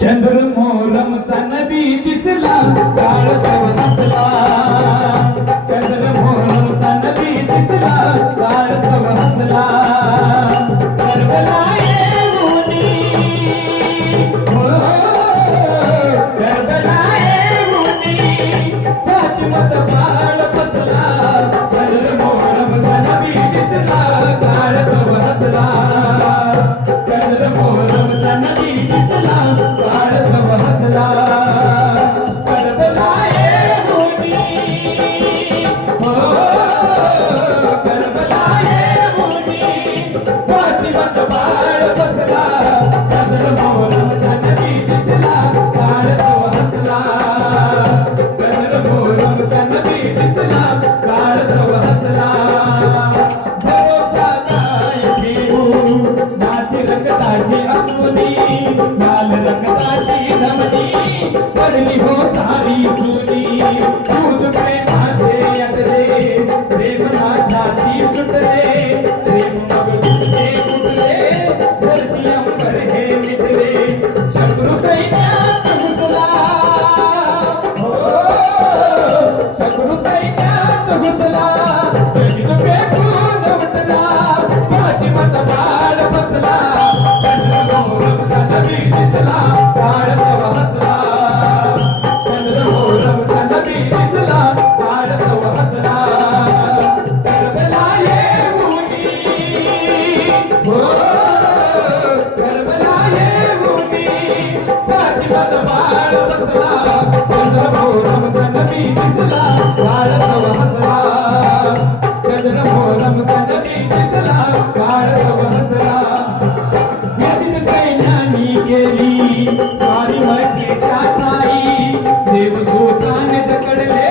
चंद्रमोहरमचा नबी दिसला काळजाव हसला चंद्रमोहरमचा नबी दिसला काळजाव हसला करबला येऊनी हो करबला येऊनी फातिमाचा बाळ बसला चंद्रमोहरमचा नबी दिसला काळजाव हसला चंद्रमोहरमचा नबी दिसला काळजाव हसला करबला येऊनी हो करबला येऊनी फातिमाचा बाळ बसला चंद्रमोहरमचा नबी दिसला काळजाव हसला चंद्रमोहरमचा नबी दिसला काळजाव हसला भरोसा काय ठेवू नाती रक्ताची असुनी लाल रक्ताची धमनी पडली हो सारी सुनी दूध प्रेमाचे अडले प्रेम छाती सुटले प्रेम मग दिसले कुठले धरती अंबर हे मिटले शत्रू सैन्यात घुसला हो शत्रू सैन्यात घुसला तशीच पेटून उठला फातिमाचा बाळ बसला चंद्रमोहरमचा नबी दिसला काळजाव हसला चंद्रमोहरमचा नबी दिसला काळजाव हसला करबला येऊनी हो करबला येऊनी फातिमाचा बाळ बसला चंद्रमोहरमचा नबी दिसला काळजाव हसला चंद्रमोहरमचा नबी दिसला काळजाव हसला याचीच सैन्यानी केली स्वारी मक्केच्या ताई देवदूताने जकडले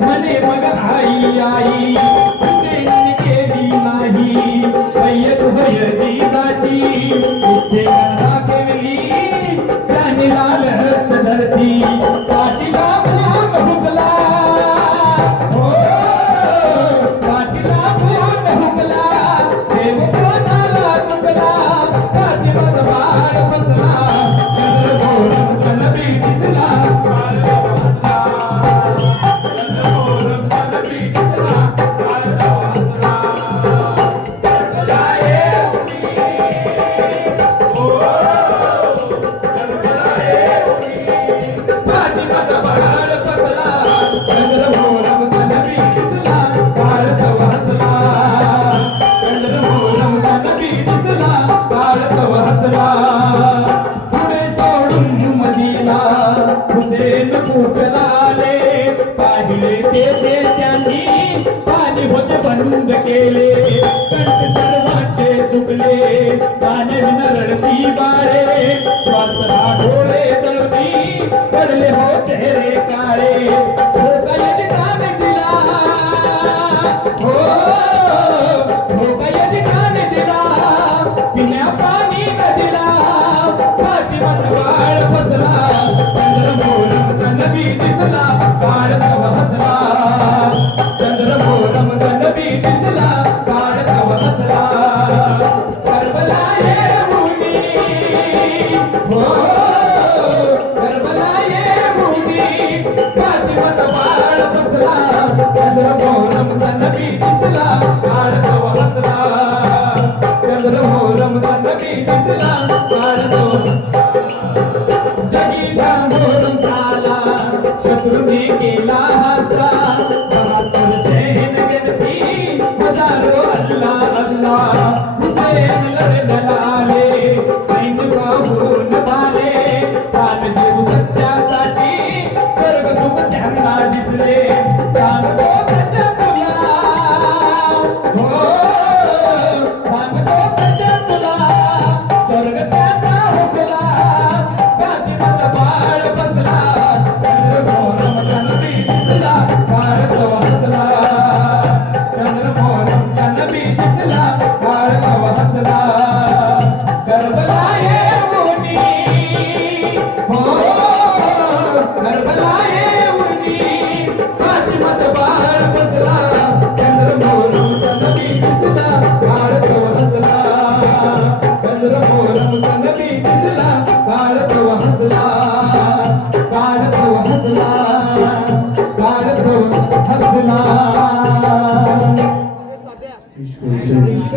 मने मग आई आई हुसेनने केली नाही कैयत होय जीवाची इथे गणना केली त्याने लालच धरती पाठीला खून हुकला हो पाठीला खून हुकला देव कोणाला चुकला फातिमाचा बाळ बसला चंद्रमोहरमचा नबी दिसला काळजाव हसला चंद्रमोहरमचा नबी दिसला काळजाव हसला करबला येऊनी हो करबला येऊनी फातिमाचा बाळ बसला चंद्रमोहरमचा नबी दिसला काळजाव हसला चंद्रमोहरमचा नबी दिसला काळजाव हसला पुढे सोडून मदीना हुसेन कुफला आले पाहिले ते त्यांनी पाणी होते बंद केले कंठ सर्वांचे सुकले कानेविन रडती बाळे स्वार्थला डोळे जळती पडले हो चेहरे काळे भोकायची दान दिला हो भोकायची दान दिला पिण्या पाणी न दिला फातिमाचा बाळ बसला चंद्रमोहरमचा नबी दिसला काळजाव हसला चंद्रमोहरमचा नबी दिसला काळजाव हसला करबला येऊनी हो करबला येऊनी फातिमाचा बसला